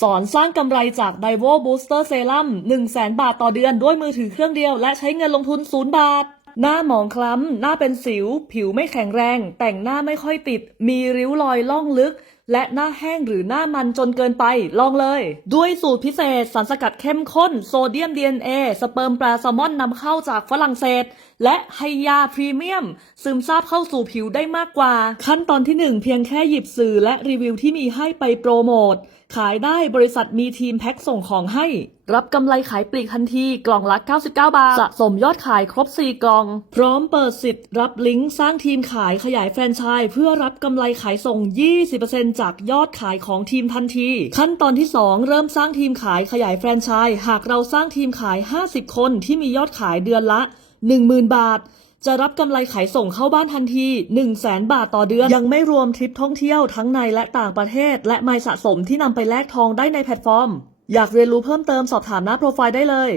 สอนสร้างกำไรจาก d i v o Booster Serum 100,000 บาทต่อเดือนด้วยมือถือเครื่องเดียว และใช้เงินลงทุน 0 บาท หน้าหมองคล้ำ หน้าเป็นสิว ผิวไม่แข็งแรง แต่งหน้าไม่ค่อยติด มีริ้วรอยล่องลึก และหน้าแห้งหรือหน้ามันจนเกินไป ลองเลย ด้วยสูตรพิเศษสารสกัดเข้มข้น โซเดียม DNA สเปิร์มปลาแซลมอนนำเข้าจากฝรั่งเศส และไฮยาพรีเมียม ซึมซาบเข้าสู่ผิวได้มากกว่า ขั้นตอนที่ 1 เพียงแค่หยิบสื่อและรีวิวที่มีให้ไปโปรโมทขายได้บริษัทมีทีมแพ็คส่งของให้ รับกำไรขายปลีกทันทีกล่องละ 99 บาท สะสมยอดขายครบ 4 กล่อง พร้อมเปิดสิทธิ์รับลิงก์สร้างทีมขายขยายแฟรนไชส์เพื่อรับกำไรขายส่ง 20%จากยอดขายของทีมทันที ขั้นตอนที่ 2 เริ่มสร้างทีมขายขยายแฟรนไชส์หากเราสร้างทีมขาย 50 คนที่มียอดขายเดือนละ 10,000 บาท จะรับกำไรขายส่งเข้าบ้านทันที 1 0 0 0 0แบาทต่อเดือน ยังไม่รวมทริปท่องเที่ยวทั้งในและต่างประเทศ และไมล์สะสมที่นำไปแลกทองได้ในแพลตฟอร์ม อยากเรียนรู้เพิ่มเติมสอบถามหน้าโปรไฟล์ได้เลย